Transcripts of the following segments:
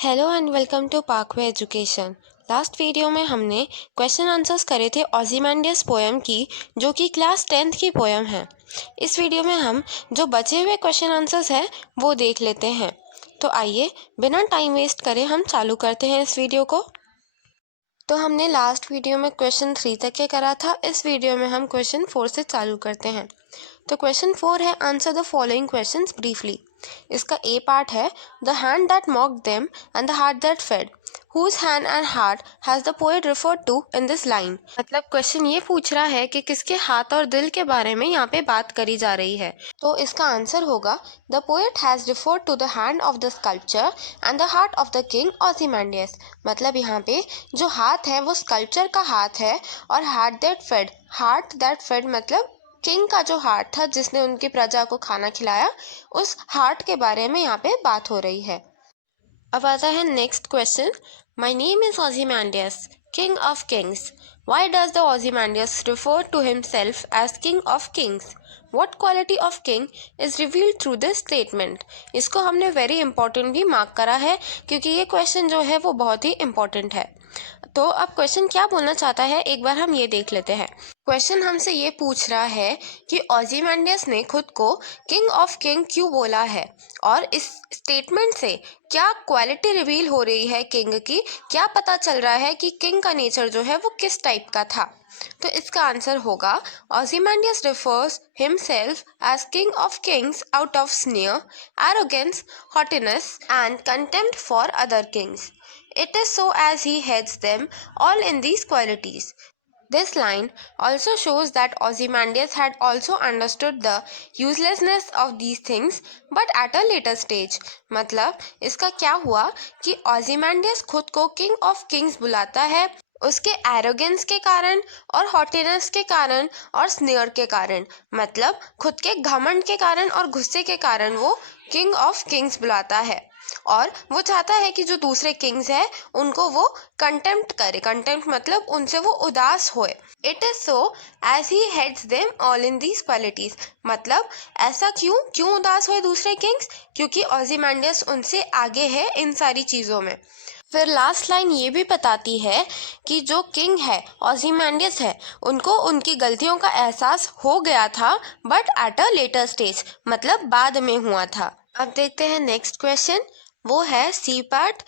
Hello and welcome to Parkway Education. Last video में हमने question answers करे थे ओzymandias पोएम की, जो कि क्लास 10th की पोएम है। इस वीडियो में हम जो बचे हुए क्वेश्चन आंसर्स हैं वो देख लेते हैं। तो आइए बिना टाइम वेस्ट करे हम चालू करते हैं इस वीडियो को। तो हमने लास्ट वीडियो में क्वेश्चन 3 तक के करा था। इस वीडियो में हम क्वेश्चन 4 से चालू करते हैं। तो क्वेश्चन 4 है answer the following questions briefly. इसका ए पार्ट है the hand that mocked them and the heart that fed, whose hand and heart has the poet referred to in this line. मतलब question ये पूछ रहा है कि किसके हाथ और दिल के बारे में यहाँ पे बात करी जा रही है। तो इसका आंसर होगा the poet has referred to the hand of the sculpture and the heart of the king Ozymandias. मतलब यहाँ पे जो हाथ है वो स्कल्पचर का हाथ है और हार्ट दैट फेड मतलब किंग का जो हार्ट था जिसने उनकी प्रजा को खाना खिलाया, उस हार्ट के बारे में यहाँ पे बात हो रही है। अब आता है next question. My name is Ozymandias, king of kings. Why does the Ozymandias refer to himself as king of kings? What quality of king is revealed through this statement? इसको हमने वेरी इंपॉर्टेंट भी mark करा है क्योंकि ये question जो है वो बहुत ही इंपॉर्टेंट है। तो अब क्वेश्चन क्या बोलना चाहता है एक बार हम ये देख लेते हैं। क्वेश्चन हमसे ये पूछ रहा है कि ओzymandias ने खुद को किंग ऑफ किंग क्यों बोला है और इस स्टेटमेंट से क्या क्वालिटी रिवील हो रही है किंग की, क्या पता चल रहा है कि किंग का नेचर जो है वो किस टाइप का था। तो इसका आंसर होगा ओzymandias refers himself as king of kings out of sneer, arrogance, haughtiness and contempt for other kings. It is so as he heads them all in these qualities. This line also shows that Ozymandias had also understood the uselessness of these things but at a later stage. मतलब इसका क्या हुआ कि Ozymandias खुद को king of kings बुलाता है उसके एरोगेंस के कारण और हॉटीनेस के कारण और स्नेयर के कारण, मतलब खुद के घमंड के कारण और गुस्से के कारण वो किंग ऑफ किंग्स बुलाता है और वो चाहता है कि जो दूसरे किंग्स हैं उनको वो कंटेम्प्ट करे। कंटेम्प्ट मतलब उनसे वो उदास होए। It is so as he heads them all in these qualities. मतलब ऐसा क्यों उदास हुए दूसरे किंग्स? क्योंकि ओzymandias उनसे आगे है इन सारी चीज़ों में। फिर लास्ट लाइन ये भी बताती है कि जो किंग है ओzymandias है उनको उनकी गलतियों का एहसास हो गया था but at a later stage, मतलब बाद में हुआ था। अब देखते हैं नेक्स्ट क्वेश्चन, वो है C part.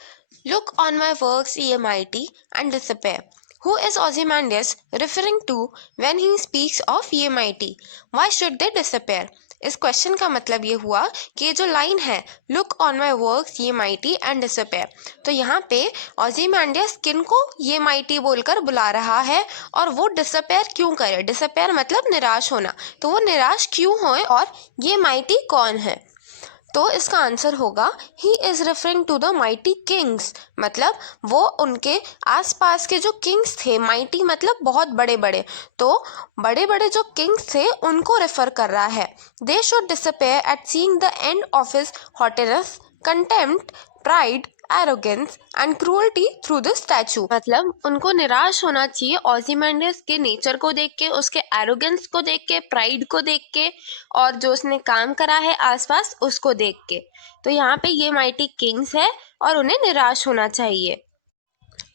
Look on my works ye mighty and disappear. Who is Ozymandias referring to when he speaks of ye mighty? Why should they disappear? इस क्वेश्चन का मतलब ये हुआ कि ये जो लाइन है look on my works ye mighty and disappear, तो यहाँ पे ओzymandias किन को ये माइटी बोलकर बुला रहा है और वो डिसअपेयर क्यों करे। डिसअपेयर मतलब निराश होना, तो वो निराश क्यों होए और ये माइटी कौन है? तो इसका आंसर होगा he is referring to the mighty kings. मतलब वो उनके आसपास के जो किंग्स थे, माइटी मतलब बहुत बड़े बड़े, तो बड़े बड़े जो किंग्स थे उनको रेफर कर रहा है। They should disappear at seeing the end of his haughtiness, contempt, pride, arrogance and cruelty through the statue. मतलब उनको निराश होना चाहिए ओzymandias के नेचर को देख के, उसके एरोगेंस को देख के, प्राइड को देख के और जो उसने काम करा है आसपास उसको देख के। तो यहाँ पे ये माइटी किंग्स है और उन्हें निराश होना चाहिए।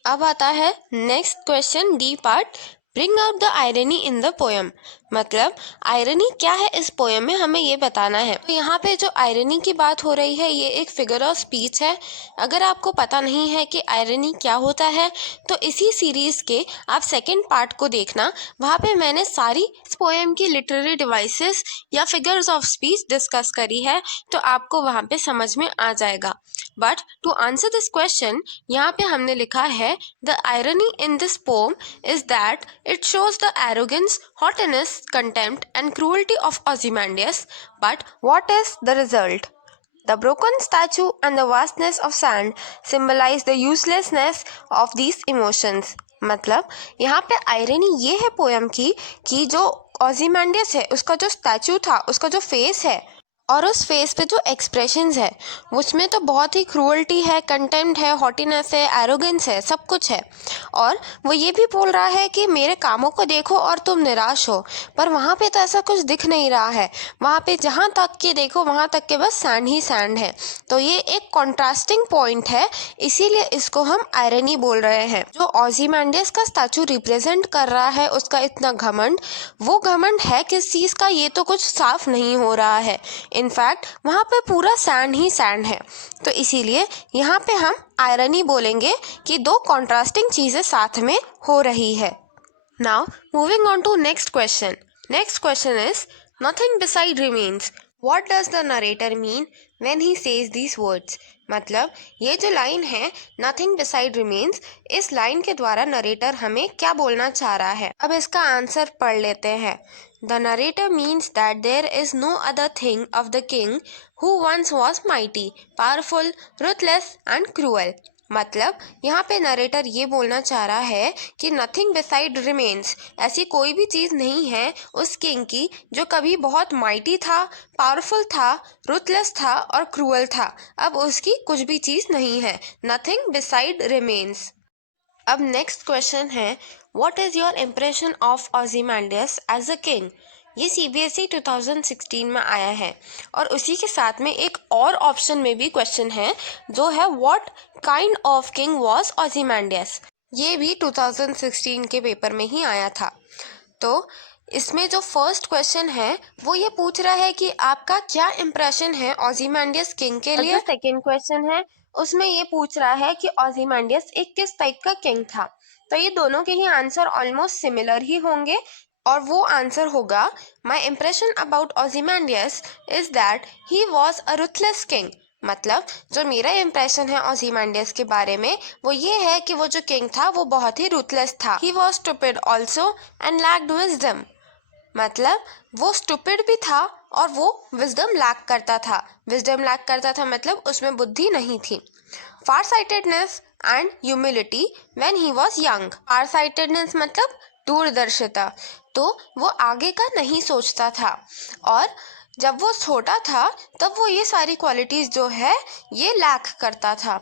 अब आता है next question D part. Bring out the irony in the poem. मतलब आयरनी क्या है इस पोएम में हमें ये बताना है। तो यहाँ पे जो आयरनी की बात हो रही है ये एक फिगर ऑफ स्पीच है। अगर आपको पता नहीं है कि आयरनी क्या होता है तो इसी सीरीज के आप सेकंड पार्ट को देखना, वहाँ पे मैंने सारी इस पोएम की लिटरेरी डिवाइसेस या फिगर्स ऑफ स्पीच डिस्कस करी है, तो आपको वहाँ पे समझ में आ जाएगा। But to answer this question यहाँ पे हमने लिखा है the irony in this poem is that it shows the arrogance, haughtiness, contempt and cruelty of Ozymandias. But what is the result? The broken statue and the vastness of sand symbolize the uselessness of these emotions. मतलब यहाँ पे irony ये है poem की कि जो ओzymandias है उसका जो स्टैचू था, उसका जो फेस है और उस फेस पे जो एक्सप्रेशंस है उसमें तो बहुत ही क्रूअल्टी है, कंटेम्प्ट है, हॉटीनेस है, एरोगेंस है, सब कुछ है। और वो ये भी बोल रहा है कि मेरे कामों को देखो और तुम निराश हो, पर वहाँ पे तो ऐसा कुछ दिख नहीं रहा है। वहाँ पे जहाँ तक के देखो वहाँ तक के बस सैंड ही सैंड है। तो ये एक कॉन्ट्रास्टिंग पॉइंट है, इसीलिए इसको हम आयरनी बोल रहे हैं। जो ओzymandias का स्टैचू रिप्रेजेंट कर रहा है, उसका इतना घमंड, वो घमंड है किस चीज़ का ये तो कुछ साफ नहीं हो रहा है। इनफैक्ट वहाँ पे पूरा सैंड ही सैंड है। तो इसीलिए यहाँ पे हम आयरनी बोलेंगे कि दो कॉन्ट्रास्टिंग चीज़ें साथ में हो रही है। Now moving on to next question. Next question is nothing beside remains. What does the narrator mean when he says these words. मतलब ये जो लाइन है नथिंग बिसाइड रिमेन्स, इस लाइन के द्वारा नरेटर हमें क्या बोलना चाह रहा है। अब इसका आंसर पढ़ लेते हैं। The narrator means that there is no other thing of the king who once was mighty, powerful, ruthless and cruel. मतलब यहाँ पे नरेटर ये बोलना चाह रहा है कि नथिंग बिसाइड रिमेन्स, ऐसी कोई भी चीज़ नहीं है उस किंग की जो कभी बहुत माइटी था, पावरफुल था, रुथलेस था और क्रूअल था। अब उसकी कुछ भी चीज़ नहीं है। Nothing beside remains. अब नेक्स्ट क्वेश्चन है, what is your impression of Ozymandias as a king. ये CBSE 2016 में आया है और उसी के साथ में एक और ऑप्शन में भी क्वेश्चन है जो है what kind of king was Ozymandias. ये भी 2016 के पेपर में ही आया था। तो इसमें जो फर्स्ट क्वेश्चन है वो ये पूछ रहा है कि आपका क्या इम्प्रेशन है ओzymandias किंग के लिए। सेकंड क्वेश्चन है उसमें ये पूछ रहा है कि ओzymandias एक किस टाइप का किंग था। तो ये दोनों के ही आंसर ऑलमोस्ट सिमिलर ही होंगे और वो आंसर होगा, my impression about Ozymandias is that he was a ruthless king. मतलब जो मेरा इम्प्रेशन है ओzymandias के बारे में वो ये है कि वो जो किंग था वो बहुत ही रुथलेस था। He was stupid also and lacked wisdom. मतलब वो स्टूपिड भी था और वो विजडम लैक करता था। विजडम लैक करता था मतलब उसमें बुद्धि नहीं थी। फार sightedness and humility when he was young. Far sightedness मतलब दूरदर्शिता, तो वो आगे का नहीं सोचता था और जब वो छोटा था तब वो ये सारी क्वालिटीज जो है ये लैक करता था।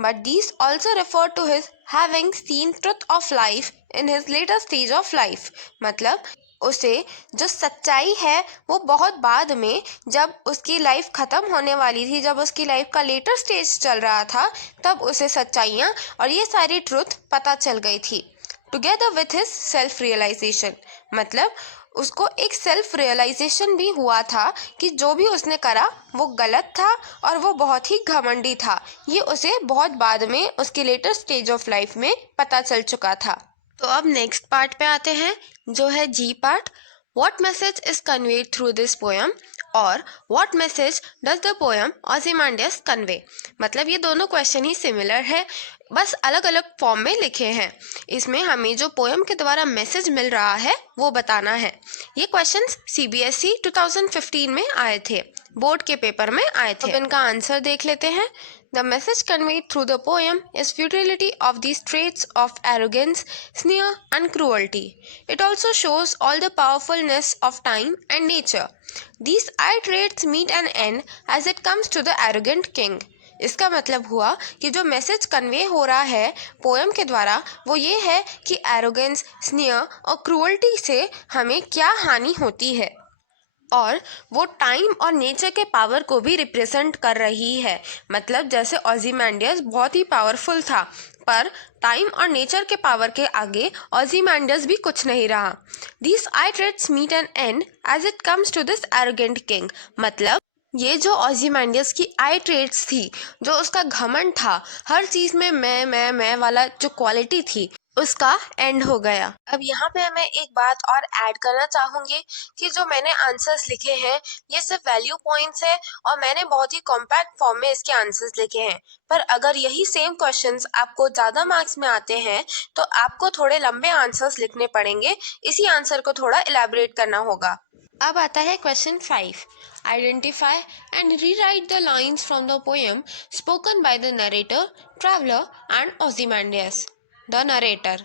But these also refer to his having seen truth of life in his later stage of life. मतलब उसे जो सच्चाई है वो बहुत बाद में, जब उसकी लाइफ ख़त्म होने वाली थी, जब उसकी लाइफ का लेटर स्टेज चल रहा था, तब उसे सच्चाइयाँ और ये सारी ट्रुथ पता चल गई थी। Together with his self realization, मतलब उसको एक सेल्फ रियलाइजेशन भी हुआ था कि जो भी उसने करा वो गलत था और वो बहुत ही घमंडी था। ये उसे बहुत बाद में उसके लेटर स्टेज ऑफ लाइफ में पता चल चुका था। तो अब नेक्स्ट पार्ट पे आते हैं जो है G part. What message is conveyed through this poem और what message does the poem Ozymandias convey. मतलब ये दोनों क्वेश्चन ही सिमिलर है, बस अलग अलग फॉर्म में लिखे हैं। इसमें हमें जो पोएम के द्वारा मैसेज मिल रहा है वो बताना है। ये क्वेश्चंस CBSE 2015 में आए थे, बोर्ड के पेपर में आए थे। अब इनका आंसर देख लेते हैं। The message conveyed through the poem is futility of these traits of arrogance, sneer and cruelty. It also shows all the powerfulness of time and nature. These traits meet an end as it comes to the arrogant king. इसका मतलब हुआ कि जो message convey हो रहा है poem के द्वारा वो ये है कि एरोगेंस, स्नियर और क्रूअल्टी से हमें क्या हानि होती है और वो टाइम और नेचर के पावर को भी रिप्रेजेंट कर रही है। मतलब जैसे ओzymandias बहुत ही पावरफुल था पर टाइम और नेचर के पावर के आगे ओzymandias भी कुछ नहीं रहा। These traits meet an end as it comes to this arrogant king। मतलब ये जो ओzymandias की आई ट्रेट्स थी, जो उसका घमंड था, हर चीज़ में मैं वाला जो क्वालिटी थी उसका एंड हो गया। अब यहाँ पे मैं एक बात और ऐड करना चाहूँगी कि जो मैंने आंसर्स लिखे हैं ये सिर्फ वैल्यू पॉइंट्स है और मैंने बहुत ही कॉम्पैक्ट फॉर्म में इसके आंसर्स लिखे हैं। पर अगर यही सेम क्वेश्चंस आपको ज़्यादा मार्क्स में आते हैं तो आपको थोड़े लंबे आंसर्स लिखने पड़ेंगे, इसी आंसर को थोड़ा इलैबोरेट करना होगा। अब आता है question 5। Identify and rewrite the lines from the poem spoken by the narrator, traveller and Ozymandias. The narrator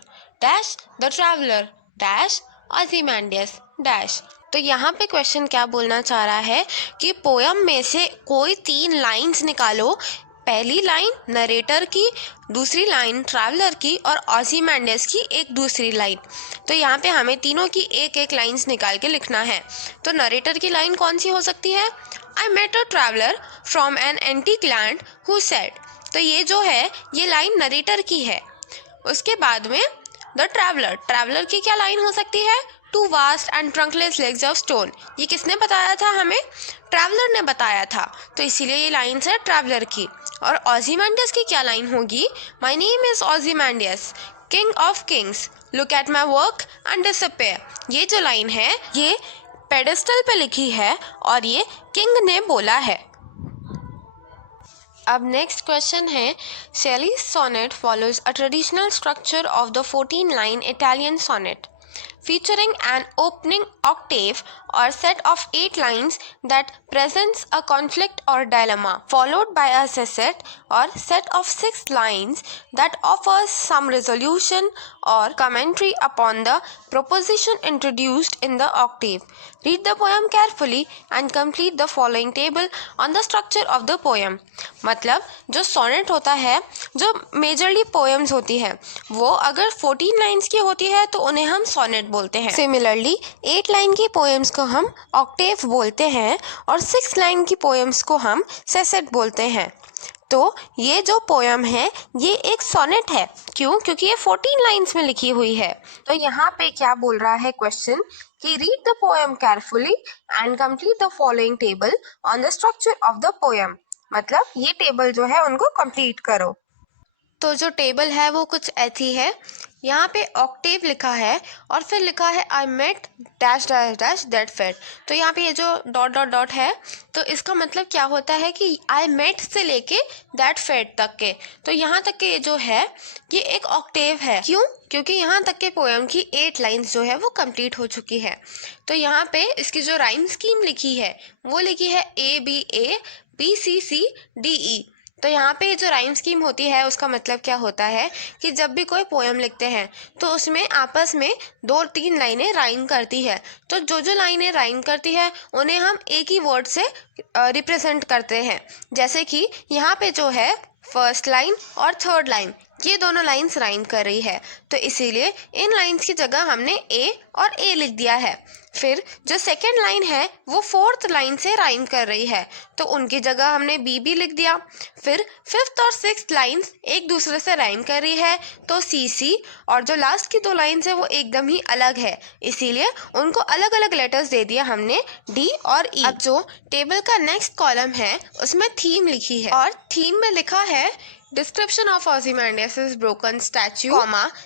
dash the traveler dash Ozymandias dash। तो यहाँ पे क्वेश्चन क्या बोलना चाह रहा है कि पोयम में से कोई 3 लाइंस निकालो। पहली लाइन नरेटर की, दूसरी लाइन ट्रैवलर की और ओzymandias की एक दूसरी लाइन। तो यहाँ पे हमें तीनों की एक एक लाइंस निकाल के लिखना है। तो नरेटर की लाइन कौन सी हो सकती है? I met a traveller from an antique land who said. तो ये जो है ये लाइन नरेटर की है। उसके बाद में द ट्रैवलर, ट्रैवलर की क्या लाइन हो सकती है? Two vast and trunkless legs of stone. ये किसने बताया था हमें? ट्रैवलर ने बताया था, तो इसीलिए ये लाइन है ट्रैवलर की। और ओzymandias की क्या लाइन होगी? My name is Ozymandias, king of kings, look at my work and disappear. ये जो लाइन है ये पेडेस्टल पे लिखी है और ये किंग ने बोला है। अब नेक्स्ट क्वेश्चन है, Shelley's sonnet follows a traditional structure of the 14-line Italian sonnet, featuring an opening octave or set of 8 lines that presents a conflict or dilemma, followed by a sestet or set of 6 lines that offers some resolution or commentary upon the proposition introduced in the octave. Read the poem carefully and complete the following table on the structure of the poem. मतलब जो sonnet होता है, जो majorly poems होती है, वो अगर 14 lines की होती है तो उन्हें हम सोनेट बोलते हैं। सिमिलरली 8 लाइन की पोएम्स को हम ऑक्टेव बोलते हैं और 6 लाइन की पोएम्स को हम सेसेट बोलते हैं। तो ये जो पोएम है ये एक सोनेट है। क्यों? क्योंकि ये 14 लाइन्स में लिखी हुई है। तो यहाँ पे क्या बोल रहा है क्वेश्चन कि read the poem carefully and complete the following table on the structure of the poem. मतलब ये टेबल जो है उनको कंप्लीट करो। तो जो टेबल है वो कुछ ऐसी है। यहाँ पे ऑक्टेव लिखा है और फिर लिखा है I met dash dash dash that fed. तो यहाँ पे ये जो डॉट डॉट डॉट है तो इसका मतलब क्या होता है कि आई मेट से लेके दैट फेड तक के, तो यहाँ तक के ये जो है ये एक ऑक्टेव है। क्यों? क्योंकि यहाँ तक के पोएम की 8 लाइंस जो है वो कंप्लीट हो चुकी है। तो यहाँ पे इसकी जो राइम स्कीम लिखी है वो लिखी है A B C C D E। तो यहाँ पे जो राइम स्कीम होती है उसका मतलब क्या होता है कि जब भी कोई पोएम लिखते हैं तो उसमें आपस में 2-3 लाइनें राइम करती है। तो जो लाइनें राइम करती है उन्हें हम एक ही वर्ड से रिप्रेजेंट करते हैं। जैसे कि यहाँ पे जो है फर्स्ट लाइन और थर्ड लाइन, ये दोनों लाइंस राइम कर रही है, तो इसीलिए इन लाइंस की जगह हमने ए और ए लिख दिया है। फिर जो सेकेंड लाइन है वो फोर्थ लाइन से राइम कर रही है, तो उनकी जगह हमने बी लिख दिया। फिर फिफ्थ और सिक्स्थ लाइंस एक दूसरे से राइम कर रही है, तो सी। और जो लास्ट की 2 लाइंस है वो एकदम ही अलग है, इसीलिए उनको अलग अलग लेटर्स दे दिया हमने डी और ई। अब जो टेबल का नेक्स्ट कॉलम है उसमें थीम लिखी है और थीम में लिखा है Description of Ozymandias' broken statue,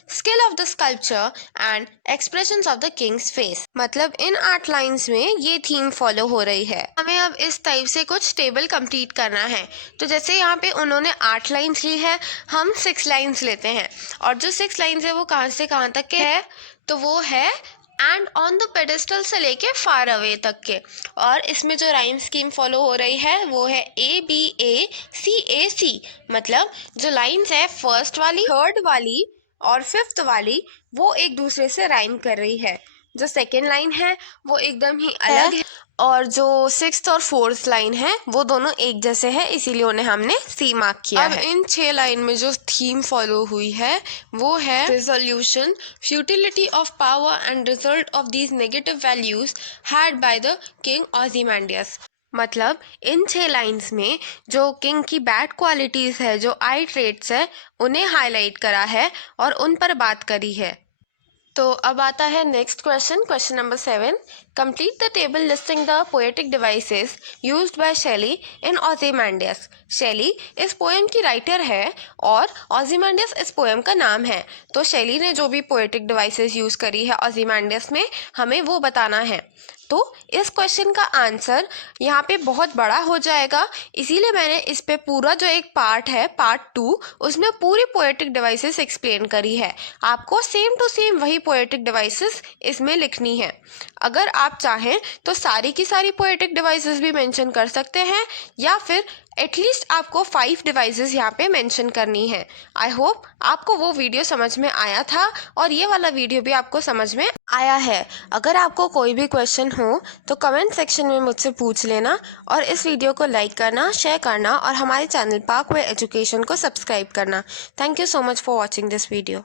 skill of the sculpture and expressions of the king's face। मतलब इन 8 लाइंस में ये थीम फॉलो हो रही है। हमें अब इस टाइप से कुछ टेबल कंप्लीट करना है। तो जैसे यहाँ पे उन्होंने 8 लाइंस ली है, हम 6 लाइंस लेते हैं और जो 6 लाइंस है वो कहाँ से कहाँ तक के है, तो वो है एंड ऑन द पेडेस्टल से लेके फार अवे तक के। और इसमें जो राइम स्कीम फॉलो हो रही है वो है ABACAC। मतलब जो लाइंस है फर्स्ट वाली, थर्ड वाली और फिफ्थ वाली वो एक दूसरे से राइम कर रही है। जो सेकेंड लाइन है वो एकदम ही अलग है और जो 6th और 4th लाइन है वो दोनों एक जैसे है, इसीलिए उन्हें हमने सी मार्क किया है। अब इन 6 लाइन में जो थीम फॉलो हुई है वो है resolution, futility of power and result of these negative values had by the king Ozymandias. मतलब इन 6 लाइंस में जो किंग की बैड क्वालिटीज है, जो आई ट्रेट्स है, उन्हें हाईलाइट करा है और उन पर बात करी है। तो अब आता है next question number 7। Complete the table listing the poetic devices used by Shelley in Ozymandias. Shelley इस पोएम की राइटर है और ओzymandias इस पोएम का नाम है। तो शेली ने जो भी पोएटिक डिवाइसेस यूज करी है ओzymandias में, हमें वो बताना है। तो इस क्वेश्चन का आंसर यहाँ पे बहुत बड़ा हो जाएगा, इसीलिए मैंने इस पे पूरा जो एक पार्ट है पार्ट 2 उसमें पूरी पोएटिक डिवाइसेस एक्सप्लेन करी है। आपको सेम टू सेम वही पोएटिक डिवाइसेस इसमें लिखनी है। अगर आप चाहें तो सारी की सारी पोएटिक डिवाइसेस भी मेंशन कर सकते हैं, या फिर एटलीस्ट आपको 5 डिवाइसेस यहाँ पे मेंशन करनी है। आई होप आपको वो वीडियो समझ में आया था और ये वाला वीडियो भी आपको समझ में आया है। अगर आपको कोई भी क्वेश्चन हो तो कमेंट सेक्शन में मुझसे पूछ लेना, और इस वीडियो को लाइक करना, शेयर करना और हमारे चैनल पार्कवे एजुकेशन को सब्सक्राइब करना। Thank you so much for watching this video.